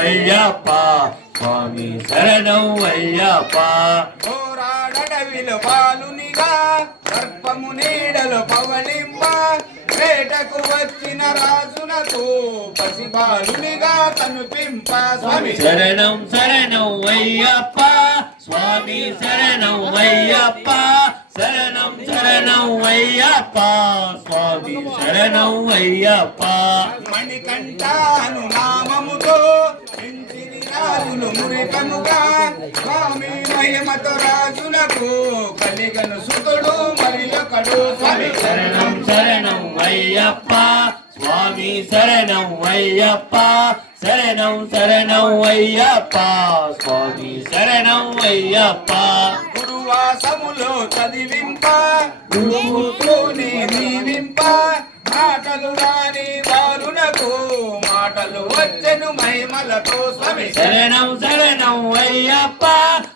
అయ్యప్ప స్వామి శరణం అయ్యప్ప. పోరాడవిలు సర్పము నీడలు పవళింప వేటకు వచ్చిన రాజునకు పసి బాలునిగా కనుపింప స్వామి శరణం శరణం అయ్యప్ప స్వామి శరణం అయ్యప్ప. శరణం శరణం అయ్యప్ప స్వామి శరణం అయ్యప్ప. మణికంఠాను నామముతో రాజులు మురికముగా స్వామి మహిమతో రాజులకు కలిగను సుతుడు మరి ఒకడు స్వామి. శరణం శరణం అయ్యప్ప. స్వామి శరణం అయ్యప్ప. శరణం శరణం అయ్యప్ప. స్వామి శరణం అయ్యప్ప. గురువాసములో చదివింప. గురువుతోని దీవింప మాటలు రాని శరణం శరణం అయ్యప్ప.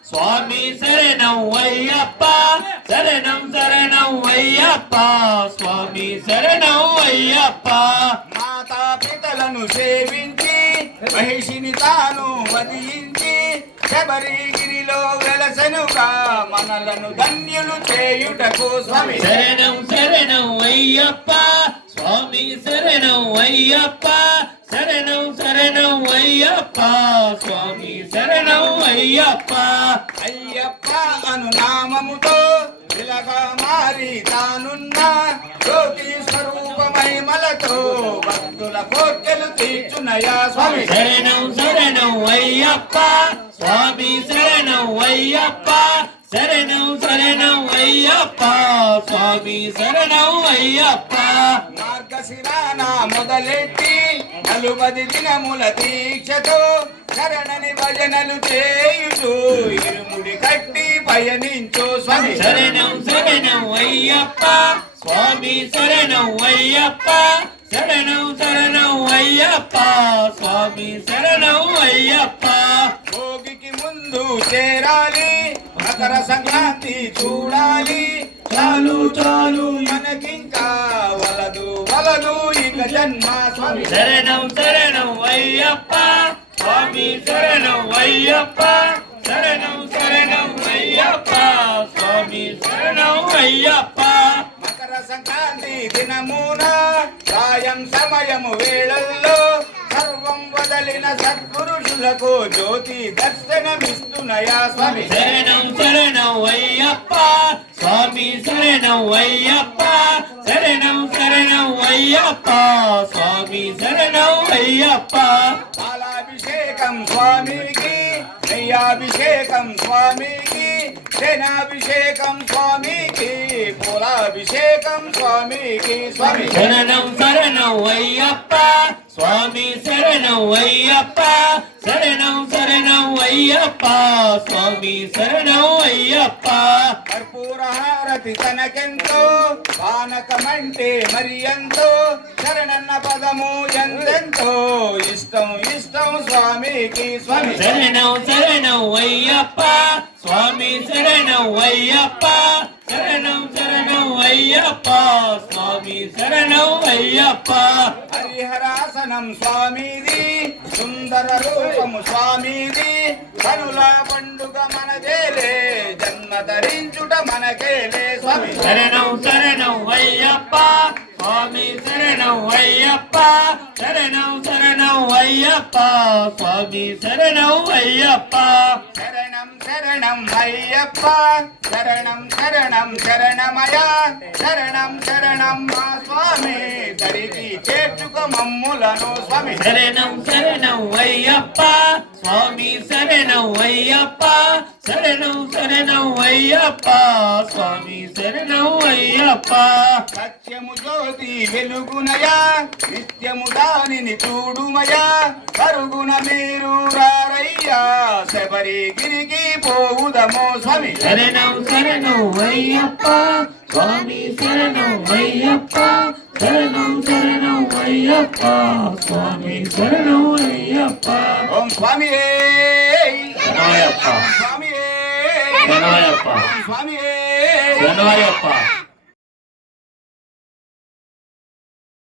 స్వామి శరణం అయ్యప్ప. శరణం శరణం అయ్యప్ప. స్వామి శరణం అయ్యప్ప. మాతా పితలను సేవించి మహిషిని తాను వదిలించి శబరిగిరిలో వెలసనుగా మనలను ధన్యులు చేయుటకు స్వామి. శరణం శరణం అయ్యప్ప. స్వామి శరణం అయ్యప్ప. అయ్యప్ప అయ్యప్ప అను నామముతో ఇలాగా మారి తానున్న జ్యోతి స్వరూపమై మలతో భక్తుల కోర్కెలు తీర్చునయా స్వామి. శరణం శరణం అయ్యప్ప స్వామి శరణం అయ్యప్ప శరణం శరణం అయ్యప్ప స్వామి శరణం అయ్యప్ప. మార్గశిరాన మొదలెట్టి నలుబది దినముల దీక్షతో శరణని భజనలు చేయుచు ఇరుముడి కట్టి పయనించు స్వామి. శరణం శరణం అయ్యప్ప. స్వామి శరణం అయ్యప్ప. శరణం శరణం అయ్యప్ప. స్వామి శరణం అయ్యప్ప. భోగికి ముందు చేరాలి మకర సంక్రాంతి చూడాలి. చాలు చాలు. మనకింకా వలదు వలదు ఇక జన్మ స్వామి. శరణం శరణం అయ్యప్ప. స్వామి శరణం అయ్యప్ప. శరణం శరణం అయ్యప్ప. స్వామి శరణం అయ్యప్ప. మకర సంక్రాంతి దినమున సాయం సమయము వేళల్లో సర్వం వదలిన సత్పురుషులకు జ్యోతి దర్శనమిస్తున్నయా స్వామి? శరణం శరణం అయ్యప్ప. స్వామి శరణం అయ్యప్ప. శరణం శరణం అయ్యప్ప. స్వామి శరణం అయ్యప్ప. పాలాభిషేకం స్వామికి నెయ్యాభిషేకం స్వామికి సేనాభిషేకం స్వామికి పూలాభిషేకం స్వామికి స్వామి. శరణం శరణం అయ్యప్ప స్వామి శరణం అయ్యప్ప శరణం శరణం అయ్యప్ప స్వామి శరణం అయ్యప్ప. కర్పూర హారతి తనకెంతో పానకమంటే మరి ఎంతో? శరణన్న పదము ఎంతెంతో? ఇష్టం ఇష్టం స్వామికి స్వామి. శరణం శరణం అయ్యప్ప. స్వామి శరణం అయ్యప్ప. శరణం శరణం అయ్యప్ప. స్వామి శరణం అయ్యప్ప. హరిహరాసనం స్వామిది సుందర రూపము స్వామిది. కనుల పండుగ మనదేలే ధరించుట మనకేలే స్వామి. శరణం శరణం అయ్యప్ప. స్వామి శరణం అయ్యప్ప. శరణం శరణం అయ్యప్ప. స్వామి శరణం అయ్యప్ప. శరణం శరణం అయ్యప్ప. శరణం శరణం శరణమయ. శరణం శరణం మా స్వామి. దరికి చేర్చుక మమ్ములను స్వామి. శరణం శరణం అయ్యప్ప. స్వామి శరణం అయ్యప్ప. శరణం శరణం అయ్యప్ప స్వామి శరణం అయ్యప్ప. సత్యము జ్యోతి వెలుగునయా నిత్యము దానిని చూడుమయా. పరుగున మీరు రారయ్యా శబరి గిరికి పోవుదమో స్వామి. శరణం శరణం అయ్యప్ప స్వామి శరణం అయ్యప్ప శరణం శరణం అయ్యప్ప స్వామి శరణం అయ్యప్ప. ఓం స్వామి ಸ್ವಾಮಿ